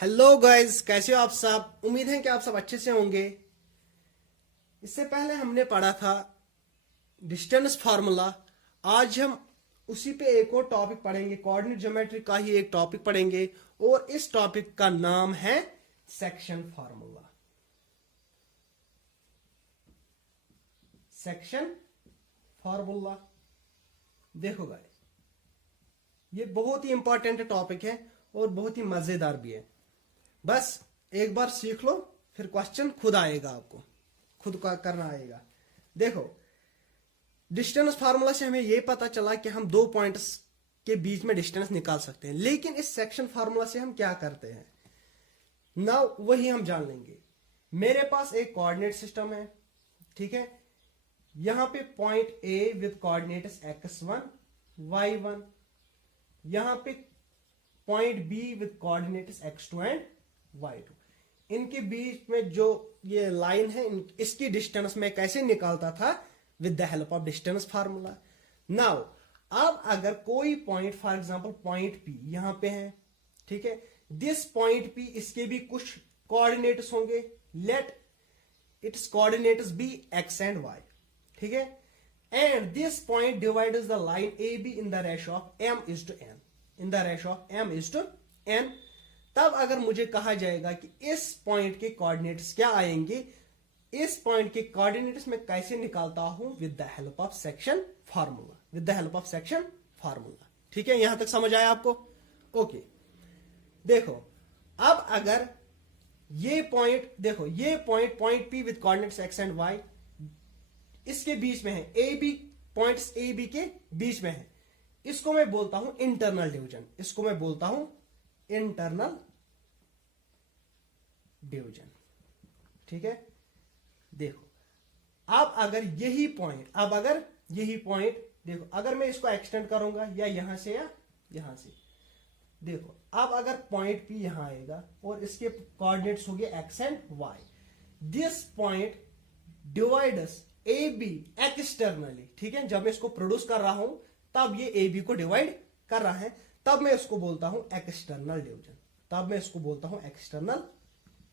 Hello guys, कैसे हो आप सब। उम्मीद है कि आप सब अच्छे से होंगे। इससे पहले हमने पढ़ा था डिस्टेंस फार्मूला। आज हम उसी पे एक और टॉपिक पढ़ेंगे, कोऑर्डिनेट ज्योमेट्री का ही एक टॉपिक पढ़ेंगे और इस टॉपिक का नाम है सेक्शन फार्मूला। सेक्शन फार्मूला देखो गाइस, ये बहुत ही इंपॉर्टेंट टॉपिक है और बहुत ही मजेदार भी है। बस एक बार सीख लो, फिर क्वेश्चन खुद आएगा, आपको खुद का करना आएगा। देखो, डिस्टेंस फार्मूला से हमें यह पता चला कि हम दो पॉइंट्स के बीच में डिस्टेंस निकाल सकते हैं, लेकिन इस सेक्शन फार्मूला से हम क्या करते हैं नाउ वही हम जान लेंगे। मेरे पास एक कोऑर्डिनेट सिस्टम है, ठीक है। यहां पे point A with coordinates x1 y1, यहां पे point B with coordinates x2 and y2। इनके बीच में जो ये लाइन है, इसकी डिस्टेंस में कैसे निकालता था with the help of distance formula. Now अब अगर कोई point, for example point P यहां पे है, ठीक है। दिस पॉइंट पी, इसके भी कुछ कोऑर्डिनेट्स होंगे, let its coordinates be x and y, ठीक है। And this point divides the line A B in the ratio of m:n, in the ratio of m:n। तब अगर मुझे कहा जाएगा कि इस पॉइंट के कोऑर्डिनेट्स क्या आएंगे, इस पॉइंट के कोऑर्डिनेट्स में कैसे निकालता हूं with the help of section formula, with the help of section formula. ठीक है, यहां तक समझ आया आपको? ओके, देखो अब अगर ये पॉइंट, देखो ये point P with coordinates x and y इसके बीच में है, A B points A B के बीच में है, इसको मैं बोलता हूं इंटरनल डिवीजन, इसको मैं बोलता हूं इंटरनल डिवीजन, ठीक है। देखो अब अगर यही पॉइंट देखो, अगर मैं इसको एक्सटेंड करूंगा या यहां से देखो, अब अगर पॉइंट पी यहां आएगा और इसके कोऑर्डिनेट्स हो गए x and y, this point divides A B externally, ठीक है। जब मैं इसको प्रोड्यूस कर रहा हूं तब ये ए बी को डिवाइड कर रहा है, तब मैं इसको बोलता हूं एक्सटर्नल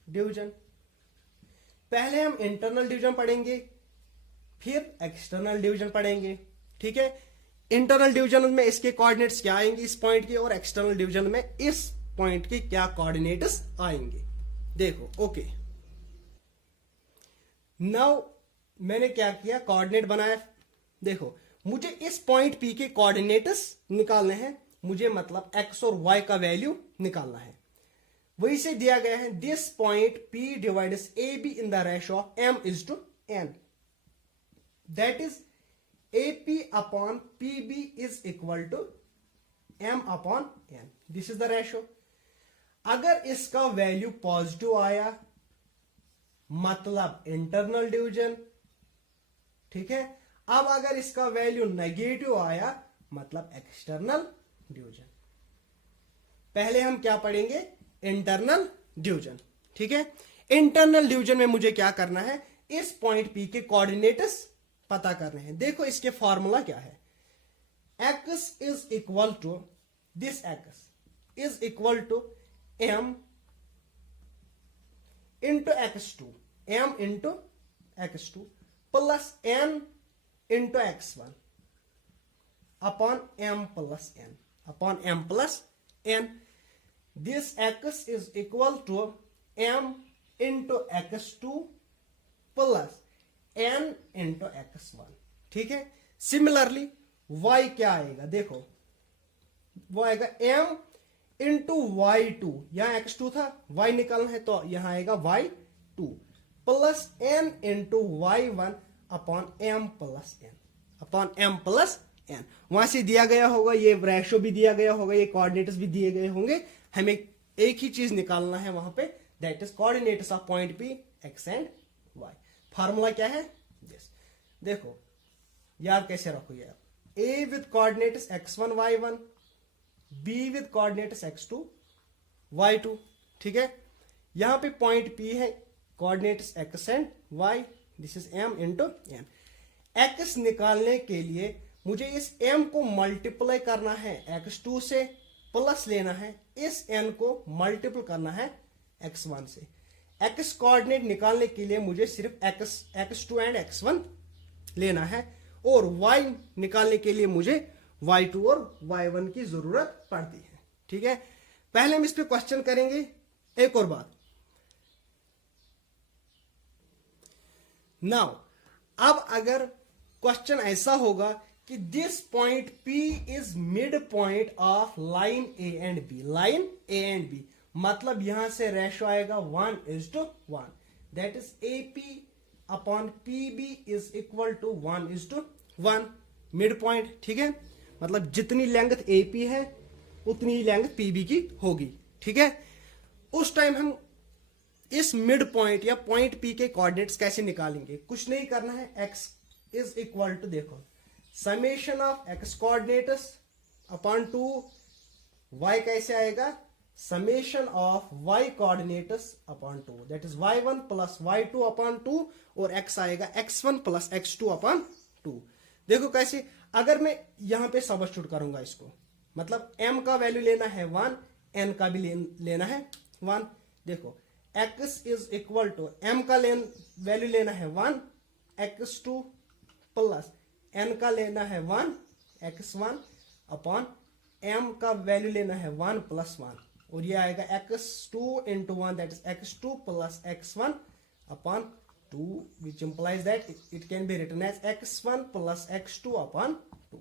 डिवीजन। पहले हम इंटरनल डिवीजन पढ़ेंगे, फिर एक्सटर्नल डिवीजन पढ़ेंगे, ठीक है। इंटरनल डिवीजन में इसके कोऑर्डिनेट्स क्या आएंगे इस पॉइंट के, और एक्सटर्नल डिवीजन में इस पॉइंट के क्या कोऑर्डिनेट्स आएंगे। देखो ओके, नाउ मैंने क्या किया, कोऑर्डिनेट बनाया। देखो मुझे इस पॉइंट पी के कोऑर्डिनेट्स निकालने हैं, मुझे मतलब x और y का वैल्यू निकालना है। वही से दिया गया है, this point p divides A B in the ratio of m:n, that is AP upon PB is equal to m/n, this is the ratio. अगर इसका वैल्यू पॉजिटिव आया मतलब इंटरनल डिवीजन, ठीक है। अब अगर इसका वैल्यू नेगेटिव आया मतलब एक्सटर्नल डिवीजन। पहले हम क्या पढ़ेंगे, इंटरनल डिवीजन, ठीक है। इंटरनल डिवीजन में मुझे क्या करना है, इस पॉइंट पी के कोऑर्डिनेट्स पता करने हैं। देखो इसके फॉर्मूला क्या है, x is equal to, this x is equal to m into x2, m into x2 plus n into x1 upon m plus n। This x is equal to m into x2 plus n into x1, ठीक है। Similarly y क्या आएगा, देखो वो आएगा m into y2, यहां x2 था, y निकालना है तो यहां आएगा y2 plus n into y1 upon m plus n। वहां से दिया गया होगा, ये रेशियो भी दिया गया होगा, ये कोऑर्डिनेट्स भी दिए गए होंगे। हमें एक ही चीज निकालना है वहां पे, that is coordinates of point P x and y। Formula क्या है दिस, देखो याद कैसे रखोगे आप, a with coordinates x1 y1, b with coordinates x2 y2, ठीक है। यहां पे पॉइंट p है, coordinates x and y, this is m into n। x निकालने के लिए मुझे इस m को मल्टीप्लाई करना है x2 से प्लस लेना है, इस n को मल्टीपल करना है x1 से। x कोऑर्डिनेट निकालने के लिए मुझे सिर्फ x2 एंड x1 लेना है, और y निकालने के लिए मुझे y2 और y1 की जरूरत पड़ती है। ठीक है, पहले हम इस पे क्वेश्चन करेंगे। एक और बात, नाउ अब अगर क्वेश्चन ऐसा होगा कि this point P is mid point of line A and B, line A and B, मतलब यहां से रेशो आएगा 1:1, that is AP upon PB is equal to 1:1, mid point. ठीक है, मतलब जितनी लेंथ AP है उतनी ही लेंथ PB की होगी। ठीक है, उस टाइम हम इस मिड पॉइंट या पॉइंट P के कोऑर्डिनेट्स कैसे निकालेंगे? कुछ नहीं करना है, x इज इक्वल टू, देखो, summation of x coordinates upon 2, y कैसे आएगा? Summation of y coordinates upon 2, that is y1 plus y2 upon 2, और x आएगा x1 प्लस x2 अपॉन 2। देखो कैसे, अगर मैं यहां पे सबस्टिट्यूट करूंगा इसको, मतलब m का वैल्यू लेना है 1, n का भी लेना है 1। देखो x is equal to, m का वैल्यू लेना है 1, x2 प्लस n का लेना है 1, x1 अपॉन m का वैल्यू लेना है 1 प्लस 1, और ये आएगा x2 into 1, that is x2 plus x1 upon 2, which implies that it can be written as x1 plus x2 upon 2।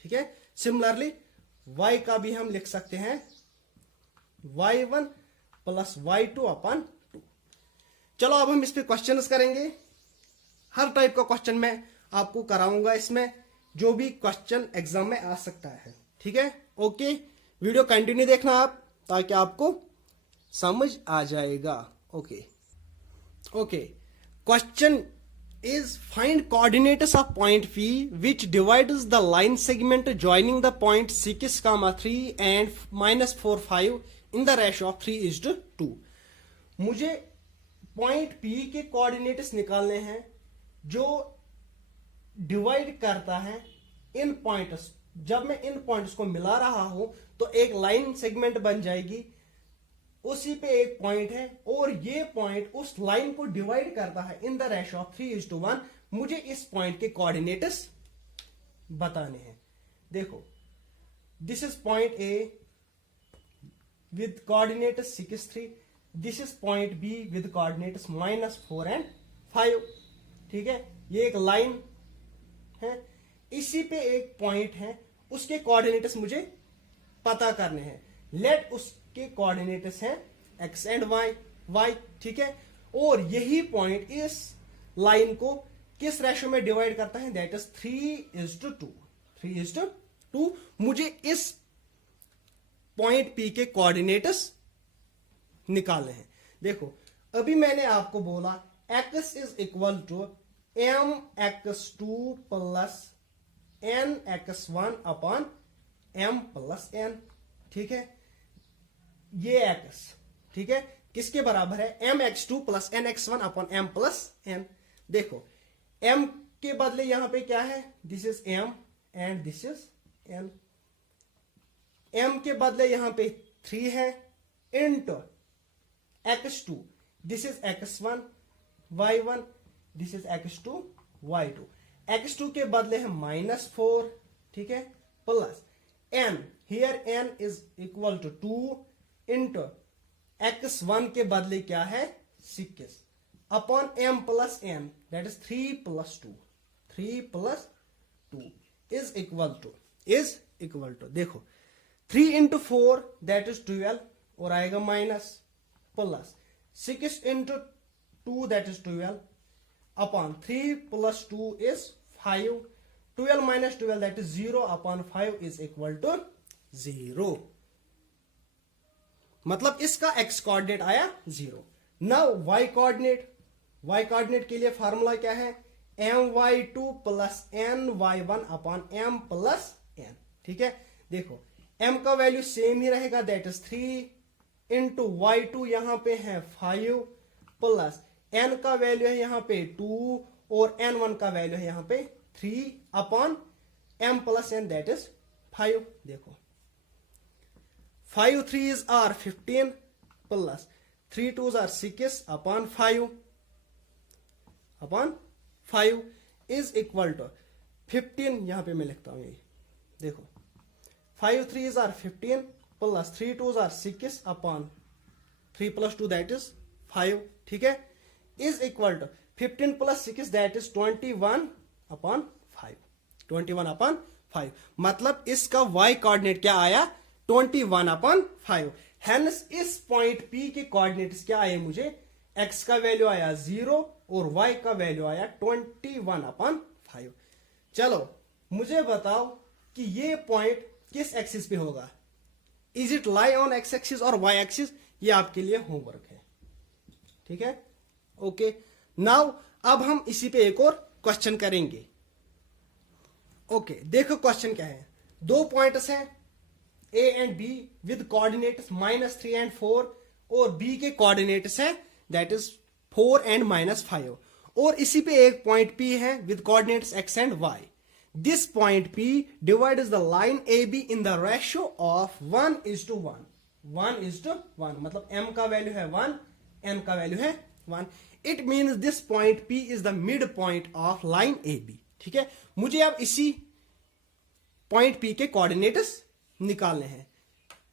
ठीक है, सिमिलरली y का भी हम लिख सकते हैं y1 प्लस y2 अपॉन 2। चलो अब हम इस पे क्वेश्चंस करेंगे। हर टाइप का क्वेश्चन मैं आपको कराऊंगा इसमें, जो भी क्वेश्चन एग्जाम में आ सकता है। ठीक है, ओके, वीडियो कंटिन्यू देखना आप, ताकि आपको समझ आ जाएगा। Okay, question is find coordinates of point P which divides the line segment joining the point 6, 3 and -4, 5 in the ratio of 3:2। मुझे पॉइंट P के कोऑर्डिनेट्स निकालने हैं जो डिवाइड करता है इन पॉइंट्स। जब मैं इन पॉइंट्स को मिला रहा हूं तो एक लाइन सेगमेंट बन जाएगी, उसी पे एक पॉइंट है, और ये पॉइंट उस लाइन को डिवाइड करता है इन द रेशो ऑफ 3:1। मुझे इस पॉइंट के कोऑर्डिनेट्स बताने हैं। देखो, this is point A with coordinates 6, 3, this is point B with coordinates -4 and 5। ठीक है, ये एक लाइन है, इसी पे एक पॉइंट है, उसके कोऑर्डिनेट्स मुझे पता करने हैं। लेट उसके कोऑर्डिनेट्स हैं x एंड y। ठीक है, और यही पॉइंट इस लाइन को किस रेशो में डिवाइड करता है? That is 3:2। 3:2 मुझे इस पॉइंट P के कोऑर्डिनेट्स निकालने हैं। देखो, अभी मैंने आपको बोला x is equal to mx2 plus nx1 upon m plus n। ठीक है, ये x, ठीक है, किसके बराबर है? mx2 plus nx1 upon m plus n। देखो, m के बदले यहां पे क्या है? This is m and this is n। m के बदले यहां पे 3 है, into x2, this is x1 y1, this is x2 y2। x2 के बदले है -4, ठीक है, plus n, here n is equal to 2 into x1 के बदले क्या है? 6 upon m plus n, that is 3 plus 2। 3 plus 2 is equal to देखो 3 इंटू 4 दैट इज 12 और आएगा minus, plus 6 into 2 that is 12 upon 3 plus 2 is 5। 12 minus 12 that is 0 upon 5 is equal to 0। मतलब इसका x coordinate आया 0। Now y coordinate के लिए formula क्या है? my2 plus ny1 upon m plus n। ठीक है, देखो m का वैल्यू सेम ही रहेगा, दैट इज 3 इंटू y2 यहां पे है 5 प्लस n का वैल्यू है यहां पे 2 और n1 का वैल्यू है यहां पे 3 upon m plus n that is 5। देखो 5 3s are 15 plus 3 2s are 6 upon 5 is equal to 15। यहां पे मैं लिखता हूं ये देखो 5 3s are 15 plus 3 2s are 6 upon 3 plus 2 that is 5, ठीक है, is equal to 15 plus 6 that is 21 upon 5, 21 upon 5। मतलब इसका y कोऑर्डिनेट क्या आया 21 upon 5। हेंस इस पॉइंट P के कोऑर्डिनेट्स क्या आए मुझे, x का वैल्यू आया 0 और y का वैल्यू आया 21 upon 5। चलो मुझे बताओ कि ये पॉइंट किस एक्सिस पे होगा, is it lie on x axis और वाई एक्सिस, ये आपके लिए होमवर्क है, ठीक है, ओके। नाउ अब हम इसी पे एक और क्वेश्चन करेंगे। ओके देखो क्वेश्चन क्या है, दो पॉइंट्स हैं A and B with coordinates -3 and 4 और बी के कोऑर्डिनेट्स हैं दैट इज 4 एंड -5 और इसी पे एक पॉइंट पी है with coordinates X and Y. This point P divides the line AB in the ratio of 1:1, 1:1, मतलब M का वैल्यू है 1, N का वैल्यू है 1। It means this point P is the mid point of line AB, ठीक है। मुझे अब इसी पॉइंट P के कोऑर्डिनेट्स निकालने हैं।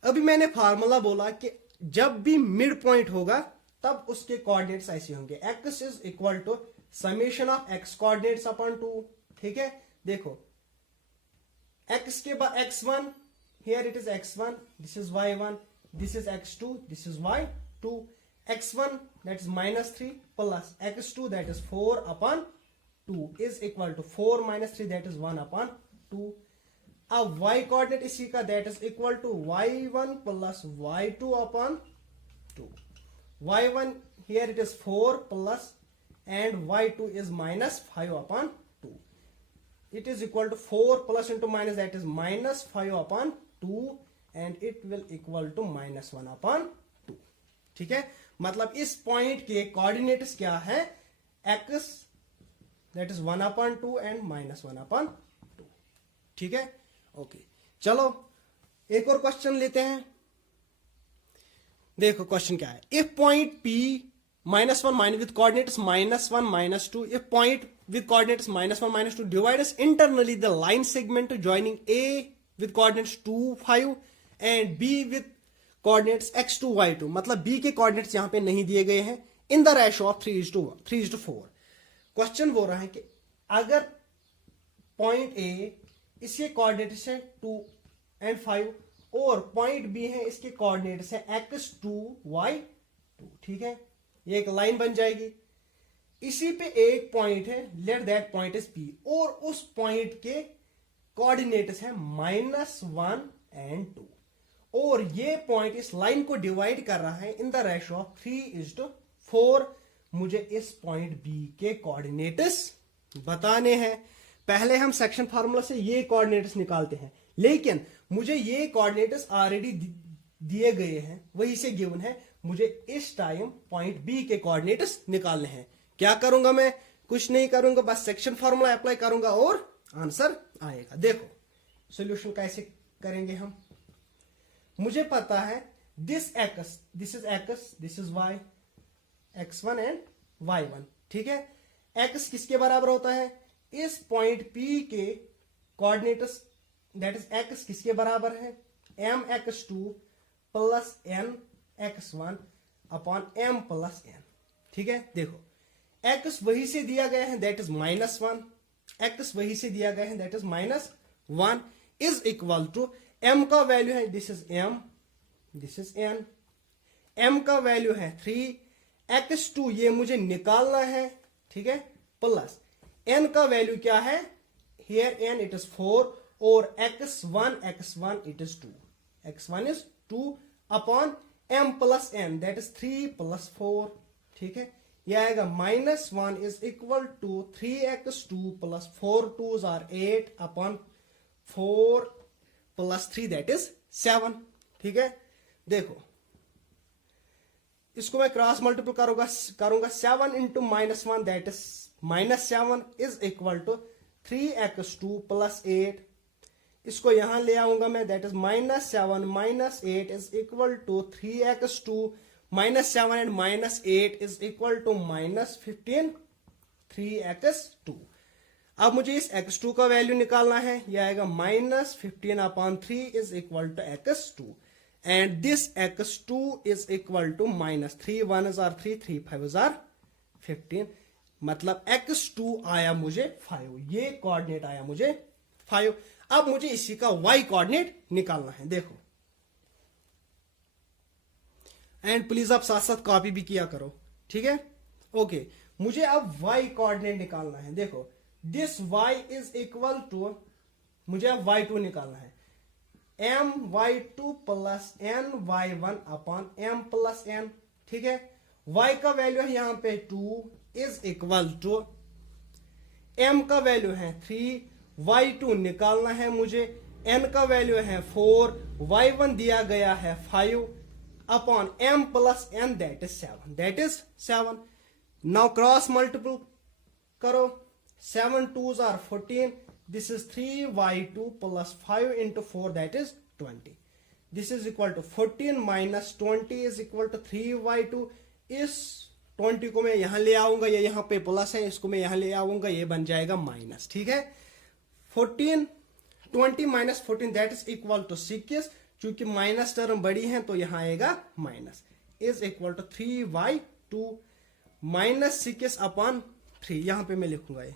अभी मैंने फार्मूला बोला कि जब भी मिड पॉइंट होगा तब उसके कोऑर्डिनेट्स ऐसे होंगे, x is equal to summation of x coordinates upon 2, ठीक है। देखो x के बाद x1, here it is x1, this is y1, this is x2, this is y2, x1 that is -3 plus x2 that is 4 upon 2 is equal to 4 - 3 that is 1 upon 2। अब y coordinate इसी का that is equal to y1 plus y2 upon 2, y1 here it is 4 plus and y2 is -5 upon 2, it is equal to 4 plus into minus that is -5 upon 2 and it will equal to -1 upon 2, ठीक है। मतलब इस point के coordinates क्या है, x that is 1 upon 2 and -1 upon 2, ठीक है, okay. चलो एक और क्वेश्चन लेते हैं। देखो क्वेश्चन क्या है, if point P -1 with coordinates -1 -2, if point with coordinates -1 -2 divides internally the line segment joining A with coordinates 2 5 and B with coordinates x2 y2, मतलब B के coordinates यहां पे नहीं दिए गए हैं, in the ratio of 3:4। Question बोल रहा है कि अगर पॉइंट A इसके कोऑर्डिनेट्स है 2 and 5 और पॉइंट B है इसके कोऑर्डिनेट्स है x2 y2, ठीक है, ये एक लाइन बन जाएगी। इसी पे एक पॉइंट है, let that point is P और उस पॉइंट के कोऑर्डिनेट्स है -1 and 2 और ये पॉइंट इस लाइन को डिवाइड कर रहा है इन द रेशियो ऑफ 3:4। मुझे इस पॉइंट B के कोऑर्डिनेट्स बताने हैं। पहले हम सेक्शन फार्मूला से ये कोऑर्डिनेट्स निकालते हैं, लेकिन मुझे ये कोऑर्डिनेट्स ऑलरेडी दिए गए हैं, वही से गिवन है, मुझे इस टाइम पॉइंट B के कोऑर्डिनेट्स निकालने हैं। क्या करूंगा मैं, कुछ नहीं करूंगा, बस सेक्शन फार्मूला अप्लाई करूंगा और आंसर आएगा। देखो सॉल्यूशन कैसे करेंगे हम, मुझे पता है this x, this is x, this is y, x1 and y1, ठीक है। x किसके बराबर होता है, इस पॉइंट P के कोऑर्डिनेट्स दैट इज x किसके बराबर है, mx2 plus nx1 upon m plus n, ठीक है। देखो x वही से दिया गया है दैट इज -1, x वही से दिया गया है that is -1 is equal to m का वैल्यू है this is m, this is n, m का वैल्यू है 3, x2 ये मुझे निकालना है, ठीक है, प्लस n का वैल्यू क्या है, हियर n इट इज 4 और x1 it is 2, x1 is 2 upon m plus n that is 3 plus 4, ठीक है। यह आएगा -1 is equal to 3x2 plus 4 2s are 8 upon 4 plus 3 that is 7, ठीक है। देखो इसको मैं क्रॉस मल्टीपल करूंगा 7 into -1 that is -7 is equal to 3x2 प्लस 8 इसको यहां ले आऊंगा मैं, दैट is -7 -8 is equal to 3x2 -7 and -8 is equal to -15 3x2। अब मुझे इस x2 का वैल्यू निकालना है, यह आएगा -15/3 is equal to x2 and this x2 is equal to -3 1 are 3 3 5 are 15, मतलब x2 आया मुझे 5, ये कोऑर्डिनेट आया मुझे 5। अब मुझे इसी का y कोऑर्डिनेट निकालना है, देखो एंड प्लीज आप साथ साथ कॉपी भी किया करो, ठीक है। ओके, मुझे अब y कोऑर्डिनेट निकालना है। देखो this y is equal to, मुझे अब y2 निकालना है, my2 plus ny1 upon m plus n, ठीक है। y का वैल्यू है यहां पे 2 इज इक्वल टू m का वैल्यू है 3, y2 निकालना है मुझे, n का वैल्यू है 4, y1 दिया गया है 5 upon m plus n that is 7। Now cross multiple करो, 7 2s are 14, this is 3y2 plus 5 into 4 that is 20, this is equal to 14 minus 20 is equal to 3y2। इस 20 को मैं यहां ले आऊंगा, ये यहां पे प्लस है, इसको मैं यहां ले आऊंगा, ये बन जाएगा माइनस, ठीक है। 20 minus 14 that is equal to 6, चूंकि माइनस टर्म बड़ी है तो यहां आएगा minus, is equal to 3y2 minus 6 upon 3, यहां पे मैं लिखूंगा ये,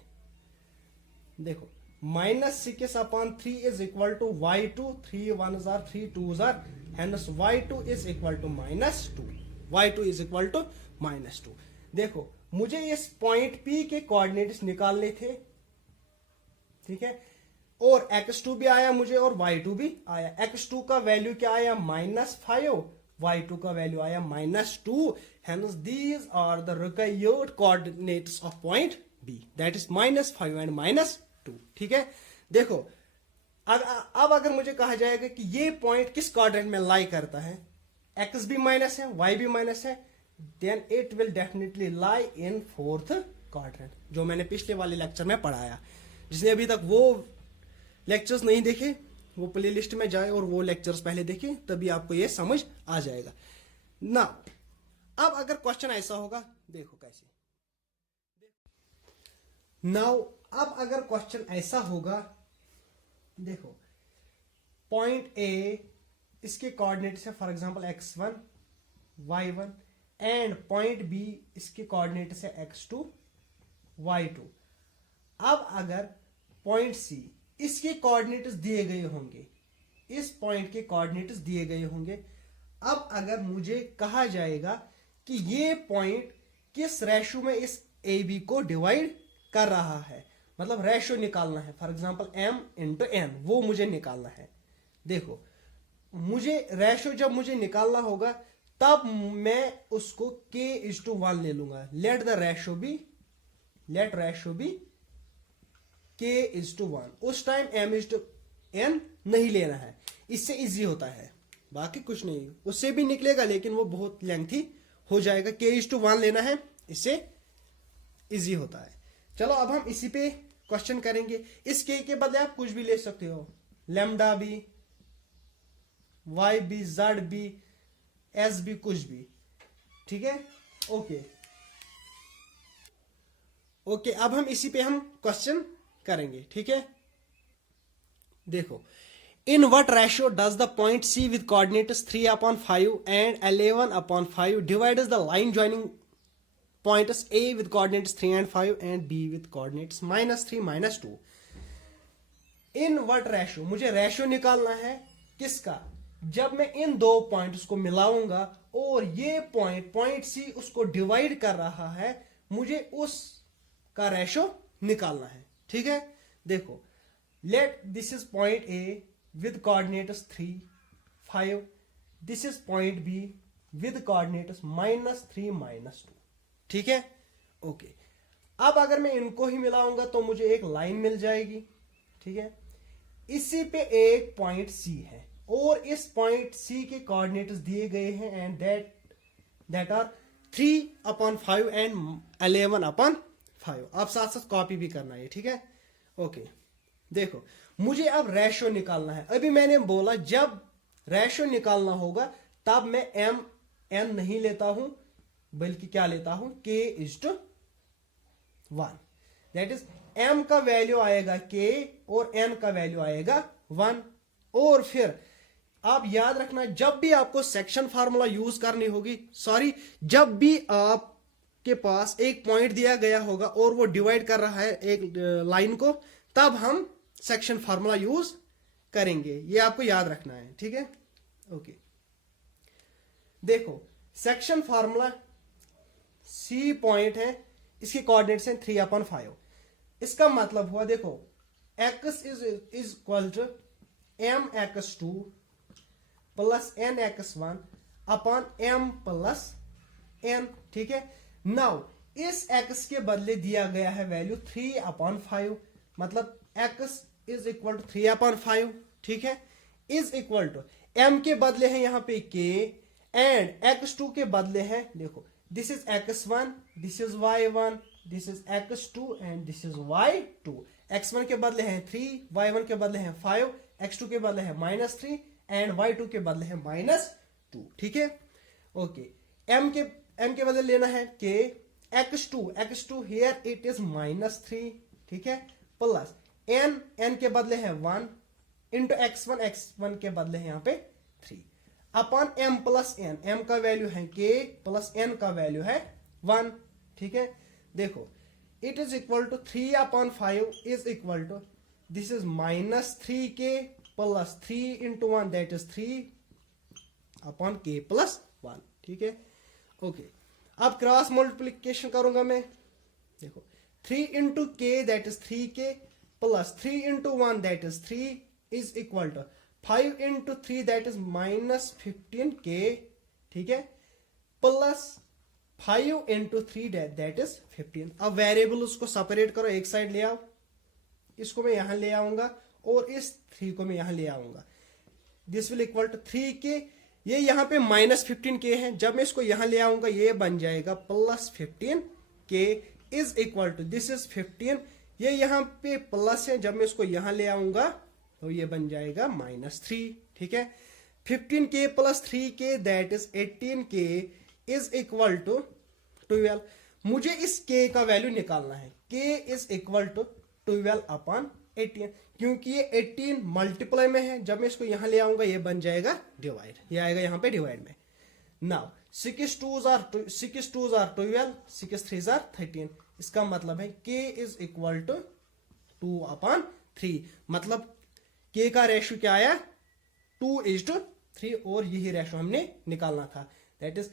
देखो -6 upon 3 is equal to y2, 3 1s are 3 2s are, hence y2 is equal to -2, y2 is equal to -2। देखो मुझे इस पॉइंट P के कोऑर्डिनेट्स निकालने थे, ठीक है, और x2 भी आया मुझे और y2 भी आया। x2 का वैल्यू क्या आया -5, y2 का वैल्यू आया -2, hence these are the required coordinates of point B, that is -5 and -2, ठीक है। देखो अब अगर मुझे कहा जाएगा कि ये पॉइंट किस क्वाड्रेंट में लाई करता है, x भी माइनस है y भी माइनस है, then it will definitely lie in 4th quadrant, जो मैंने पिछले वाले लेक्चर में पढ़ाया। जिसने अभी तक वो लेक्चर्स नहीं देखे वो प्लेलिस्ट में जाए और वो लेक्चर्स पहले देखे, तभी आपको ये समझ आ जाएगा ना। अब अगर क्वेश्चन ऐसा होगा, देखो कैसे, नाउ अब अगर क्वेश्चन ऐसा होगा, देखो पॉइंट ए इसके कोऑर्डिनेट्स है for example x1 y1 and point B इसके कोऑर्डिनेट्स है x2 y2। अब अगर पॉइंट सी इसके कोऑर्डिनेट्स दिए गए होंगे, इस पॉइंट के कोऑर्डिनेट्स दिए गए होंगे, अब अगर मुझे कहा जाएगा कि ये पॉइंट किस रेशो में इस ए बी को डिवाइड कर रहा है, मतलब रेशो निकालना है, for example m into n, वो मुझे निकालना है। देखो मुझे रेशो जब मुझे निकालना होगा तब मैं उसको k:1 ले लूंगा, लेट रेशो बी k:1, उस टाइम m:n नहीं लेना है, इससे इजी होता है, बाकी कुछ नहीं, उससे भी निकलेगा लेकिन वो बहुत लेंथी हो जाएगा, k:1 लेना है, इससे इजी होता है। चलो अब हम इसी पे क्वेश्चन करेंगे। इस के बदले आप कुछ भी ले सकते हो, lambda B, Y B, Z B, S B, कुछ भी, ठीक है। ओके, अब हम इसी पे हम क्वेश्चन करेंगे, ठीक है। देखो in what ratio does the point C with coordinates 3/5 and 11/5 divides the line joining points A with coordinates 3 and 5 and B with coordinates -3 -2। In what ratio, मुझे रेशियो निकालना है किसका, जब मैं इन दो पॉइंट्स को मिलाऊंगा और ये पॉइंट सी उसको डिवाइड कर रहा है, मुझे उस का रेशियो निकालना है, ठीक है। देखो late this is point A with coordinates 3 5, this is point B with coordinates -3 -2, ठीक है। ओके, अब अगर मैं इनको ही मिलाऊंगा तो मुझे एक लाइन मिल जाएगी, ठीक है। इसी पे एक पॉइंट सी है और इस पॉइंट सी के कोऑर्डिनेट्स दिए गए हैं एंड दैट आर 3/5 एंड 11/5। आप साथ साथ कॉपी भी करना है, ठीक है। ओके देखो मुझे अब रेशो निकालना है। अभी मैंने बोला जब रेशो निकालना होगा तब मैं एम एन नहीं लेता हूं, बल्कि क्या लेता हूं, k is to 1। That is m का वैल्यू आएगा k और n का वैल्यू आएगा 1। और फिर आप याद रखना, जब भी आपको सेक्शन फार्मूला यूज करनी होगी, जब भी आपके पास एक पॉइंट दिया गया होगा और वो डिवाइड कर रहा है एक लाइन को, तब हम सेक्शन फार्मूला यूज करेंगे। ये आपको याद रखना है, ठीक है। ओके, देखो सेक्शन फार्मूला सी पॉइंट है, इसके कोऑर्डिनेट्स हैं 3/5। इसका मतलब हुआ, देखो x is equal to mx2 plus nx1 upon m plus n, ठीक है। नाउ इस x के बदले दिया गया है वैल्यू 3/5, मतलब x इज इक्वल टू 3/5, ठीक है। इज इक्वल टू m के बदले है यहां पे k एंड x2 के बदले है, देखो this is x1, this is y1, this is x2 and this is y2। x1 के बदले हैं 3, y1 के बदले हैं 5, x2 के बदले है -3 एंड y2 के बदले है -2, ठीक है। ओके, m के बदले लेना है k, x2 here it is -3, ठीक है, प्लस n के बदले है 1 इंटू x1 के बदले है यहाँ पे 3 upon m plus n। m का वैल्यू है k प्लस n का वैल्यू है 1, ठीक है। देखो it is equal to 3/5 is equal to this is -3k plus 3 into 1 that is 3 upon k plus 1, ठीक है। ओके, अब क्रॉस मल्टीप्लीकेशन करूंगा मैं। देखो 3 into k that is 3k plus 3 into 1 that is 3 is equal to 5 into 3 that is -15k, ठीक है, plus 5 into 3 that is 15। अब variable उसको सेपरेट करो, एक साइड ले आओ, इसको मैं यहां ले आऊंगा और इस 3 को मैं यहां ले आऊंगा। This will equal to 3k, ये यहां पे -15k है, जब मैं इसको यहां ले आऊंगा ये बन जाएगा +15k is equal to this is 15, ये यहां पे प्लस है, जब मैं इसको यहां ले आऊंगा तो ये बन जाएगा -3, ठीक है। 15k plus 3k that is 18k is equal to 12। मुझे इस k का वैल्यू निकालना है, k इज इक्वल टू 12/18, क्योंकि ये 18 मल्टीप्लाई में है, जब मैं इसको यहां ले आऊंगा ये बन जाएगा डिवाइड, ये आएगा यहां पे डिवाइड में। Now 6 2s are 12, 6 3s are 13। इसका मतलब है k इज इक्वल टू 2/3, मतलब k का रेशियो क्या आया, 2:3, और यही रेशियो हमने निकालना था। That is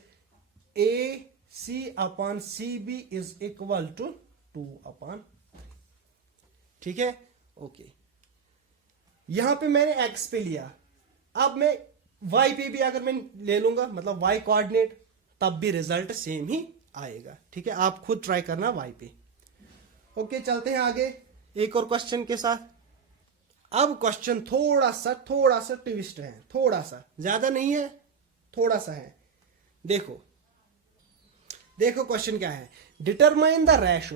AC/CB is equal to 2/3, ठीक है। ओके, यहां पे मैंने x पे लिया, अब मैं y पे भी अगर मैं ले लूंगा, मतलब y कोऑर्डिनेट, तब भी रिजल्ट सेम ही आएगा, ठीक है। आप खुद ट्राई करना y पे। ओके, चलते हैं आगे एक और क्वेश्चन के साथ। अब क्वेश्चन थोड़ा सा ट्विस्ट है, थोड़ा सा, ज्यादा नहीं है, थोड़ा सा है। देखो क्वेश्चन क्या है, डिटरमाइन द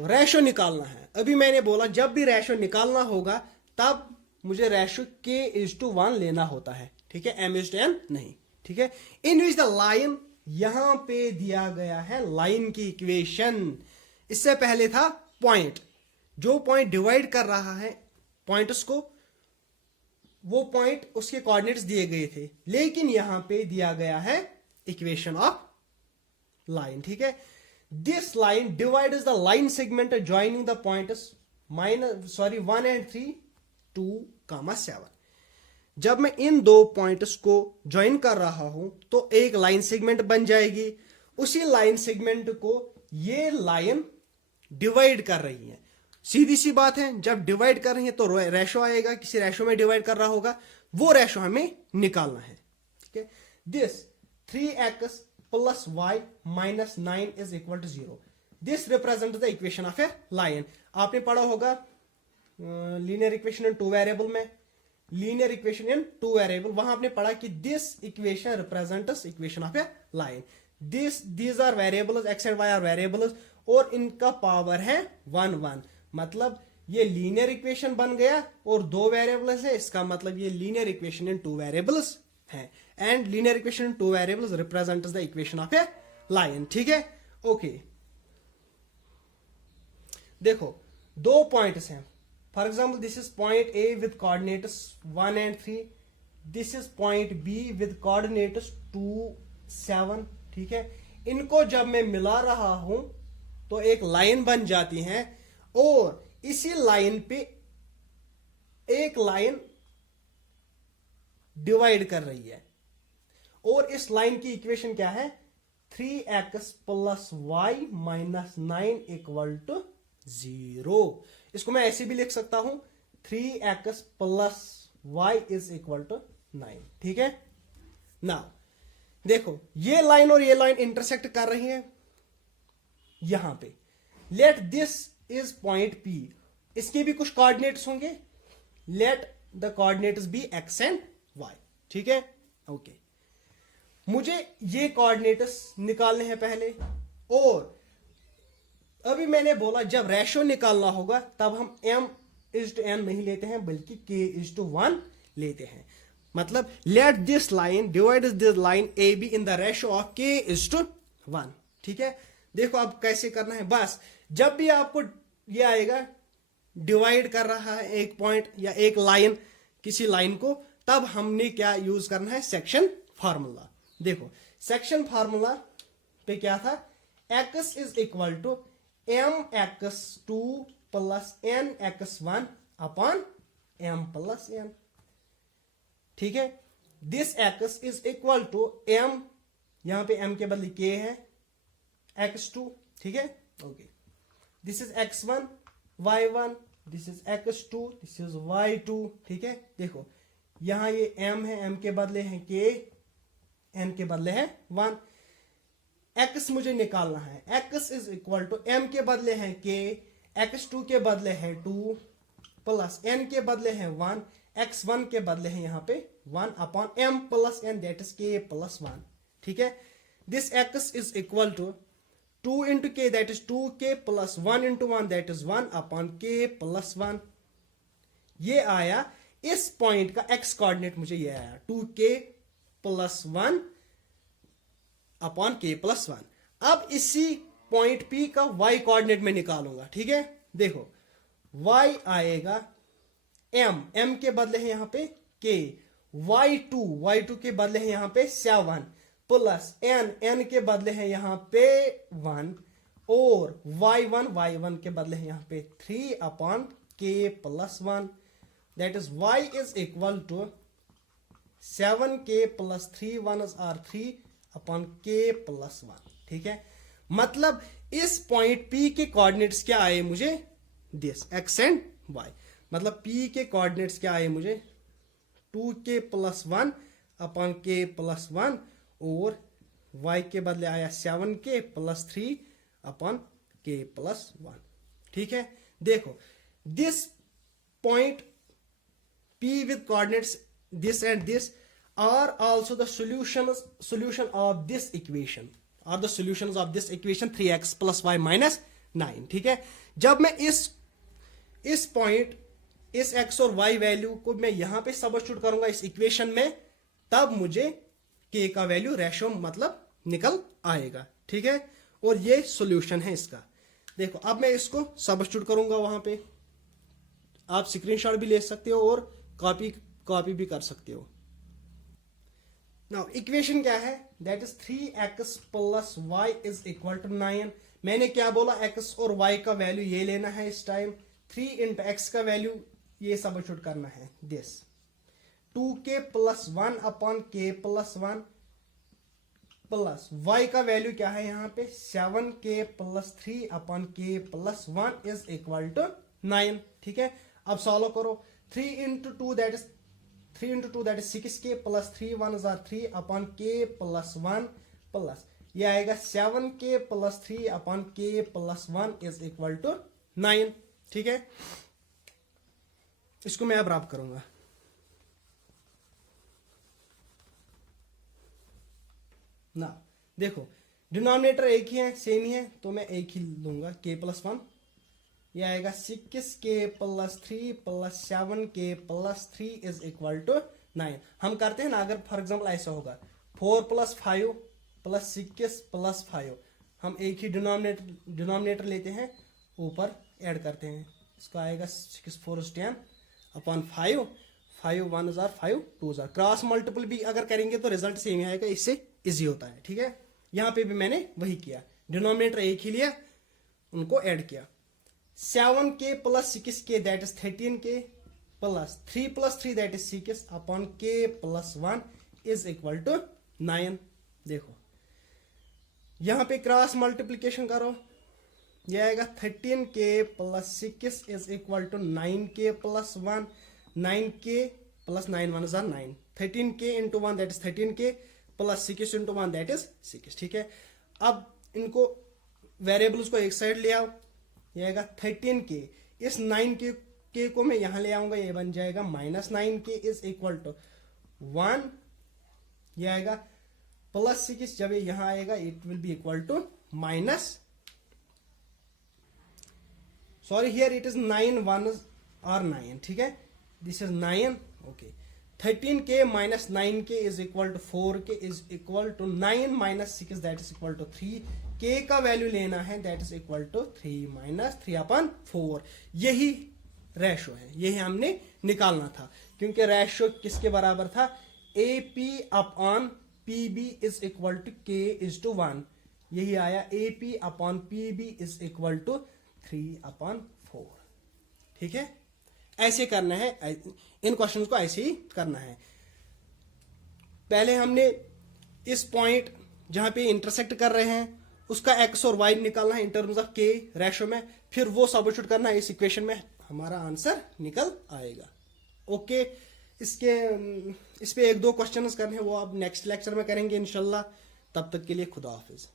रेशो निकालना है। अभी मैंने बोला जब भी रेशो निकालना होगा तब मुझे रेशो k:1 लेना होता है, ठीक है, m:n नहीं, ठीक है। इन विच द लाइन, यहां पे दिया गया है लाइन की इक्वेशन। इससे पहले था पॉइंट, जो पॉइंट डिवाइड कर रहा है पॉइंट्स को, वो पॉइंट उसके कोऑर्डिनेट्स दिए गए थे, लेकिन यहां पे दिया गया है इक्वेशन ऑफ लाइन, ठीक है। This line divides the line segment joining the points 1 and 3 2, 7। जब मैं इन दो पॉइंट्स को ज्वाइन कर रहा हूं तो एक लाइन सेगमेंट बन जाएगी। उसी लाइन सेगमेंट को ये लाइन डिवाइड कर रही है। सीधी सी बात है, जब डिवाइड कर रही है तो रेशो आएगा, किसी रेशो में डिवाइड कर रहा होगा, वो रेशो हमें निकालना है, ठीक है। This 3x plus y minus 9 is equal to 0। This represent the equation of a line. आपने पढ़ा होगा लीनियर इक्वेशन इन 2 वेरिएबल में, लीनियर इक्वेशन इन 2 वेरिएबल, वहां आपने पढ़ा कि this equation represents equation of a line. These are variables, x and y are variables, और इनका पावर है 1 1, मतलब ये लीनियर इक्वेशन बन गया और दो वेरिएबल्स है, इसका मतलब ये linear equation in two variables है। And linear equation in two variables represents the equation of a line. ठीक है, ओके। देखो दो पॉइंट्स हैं, for example this is point A with coordinates 1 and 3, this is point B with coordinates 2, 7। ठीक है, इनको जब मैं मिला रहा हूं तो एक लाइन बन जाती है और इसी लाइन पे एक लाइन डिवाइड कर रही है और इस लाइन की इक्वेशन क्या है, 3x + y - 9 = 0। इसको मैं ऐसे भी लिख सकता हूं, 3x + y = 9। ठीक है ना, देखो ये लाइन और ये लाइन इंटरसेक्ट कर रही है यहां पे। Let this is point P, इसके भी कुछ कोऑर्डिनेट्स होंगे, let the coordinates be x and y। ठीक है, ओके। मुझे ये कोऑर्डिनेट्स निकालने हैं पहले, और अभी मैंने बोला जब रेशो निकालना होगा तब हम m/n नहीं लेते हैं बल्कि k/1 लेते हैं। मतलब let this line divide this line A B in the ratio of k/1। ठीक है, देखो अब कैसे करना है। बस जब भी आपको ये आएगा डिवाइड कर रहा है एक पॉइंट या एक लाइन किसी लाइन को, तब हमने क्या यूज करना है, सेक्शन फार्मूला। देखो सेक्शन फार्मूला पे क्या था, x = mx2 + nx1 / m + n। ठीक है, दिस x = m, यहां पे m के बदले k है, x2। ठीक है, okay. This is x1 y1, this is x2, this is y2। ठीक है, देखो यहां ये m है, m के बदले है k, n के बदले है 1। x मुझे निकालना है, x = m के बदले है k, x2 के बदले है 2 प्लस n के बदले है 1, x1 के बदले है यहां पे 1 / m + n, that is k+1। ठीक है, this x = 2 × k, that is 2k + 1 × 1, that is 1 / k+1। ये आया इस पॉइंट का x कोऑर्डिनेट, मुझे ये आया 2k + 1 / k+1। अब इसी पॉइंट P का y कोऑर्डिनेट में निकालूंगा। ठीक है, देखो y आएगा m के बदले है यहां पे k, y2 के बदले है यहां पे 7 प्लस n के बदले है यहां पे 1 और y1 के बदले है यहां पे 3 / k+1, that is y = 7k + 3 1s are 3 / k+1। ठीक है, मतलब इस पॉइंट P के कोऑर्डिनेट्स क्या आए मुझे, दिस x and y। मतलब P के कोऑर्डिनेट्स क्या आए मुझे, 2k + 1 / k+1 और y के बदले आया 7k + 3 / k+1। ठीक है, देखो this point P with coordinates this and this are also the solution of this equation, or the solutions of this equation 3x + y - 9। ठीक है, जब मैं इस पॉइंट इस x और y वैल्यू को मैं यहां पे सब्स्टिट्यूट करूंगा इस इक्वेशन में, तब मुझे k का वैल्यू रेशो मतलब निकल आएगा। ठीक है, और ये सॉल्यूशन है इसका। देखो अब मैं इसको सब्स्टिट्यूट करूंगा वहां पे, आप स्क्रीनशॉट भी ले सकते हो और कॉपी भी कर सकते हो। नाउ इक्वेशन क्या है, दैट इज 3x + y = 9। मैंने क्या बोला, x और y का वैल्यू ये लेना है इस टाइम, 3 × x का वैल्यू ये सब्स्टिट्यूट करना है, this 2k + 1 / k+1 plus y का वैल्यू क्या है यहाँ पे, 7k + 3 / k+1 = 9। ठीक है, अब सॉल्व करो, 3 × 2 that is 6k + 3 1s are 3 / k+1 plus ये आएगा 7k + 3 / k+1 = 9। ठीक है, इसको मैं अब रब करूंगा। ना देखो डिनोमिनेटर एक ही है, सेम ही है, तो मैं एक ही लूंगा k+1। ये आएगा 6k plus 3 plus 7k plus 3 is equal to 9। हम करते हैं ना, अगर फॉर एग्जाम्पल ऐसा होगा 4 प्लस 5 प्लस 6 प्लस 5, हम एक ही डिनोमिनेटर लेते हैं, ऊपर ऐड करते हैं, इसको आएगा 6 4 10 upon 5, 5 1 jar 5 2 jar. Cross multiple भी अगर करेंगे तो रिजल्ट सेम आएगा, इससे इजी होता है। ठीक है, यहाँ पे भी मैंने वही किया, डिनोमिनेटर एक ही लिया, उनको ऐड किया। 7k plus 6k that is 13k plus 3 plus 3 that is 6 upon k plus 1 is equal to 9। देखो यहां पे क्रॉस मल्टीप्लीकेशन करो, यह आएगा 13k plus 6 is equal to 9k plus 1, 9k plus 9 1 जार 9, 13k into 1 that is 13k plus 6 into 1 that is 6। ठीक है, अब इनको वेरिएबल्स को एक साइड ले आओ, ये आएगा 13k, इस 9k को मैं यहां ले आऊंगा, ये बन जाएगा minus 9k is equal to 1, ये आएगा प्लस 6, जब ये यहां आएगा it will be equal to minus, sorry here it is 9 1 और 9। ठीक है, this is 9, okay. 13k minus 9k is equal to 4k is equal to 9 minus 6 that is equal to 3। k का वैल्यू लेना है, that is equal to 3 minus 3 upon 4। यही ratio है, यही हमने निकालना था, क्योंकि रेशो किसके बराबर था, AP upon PB is equal to k is to 1। यही आया, AP upon PB is equal to 3 upon 4। ठीक है, ऐसे करना है, इन क्वेश्चंस को ऐसे ही करना है। पहले हमने इस पॉइंट जहां पे इंटरसेक्ट कर रहे हैं उसका x और y निकालना है in terms of k ratio में, फिर वो सब्स्टिट्यूट करना है इस इक्वेशन में, हमारा आंसर निकल आएगा। ओके, इस पे 1-2 क्वेश्चंस करने हैं, वो आप नेक्स्ट लेक्चर में करेंगे इंशाल्लाह। तब तक के लिए खुदा हाफिज।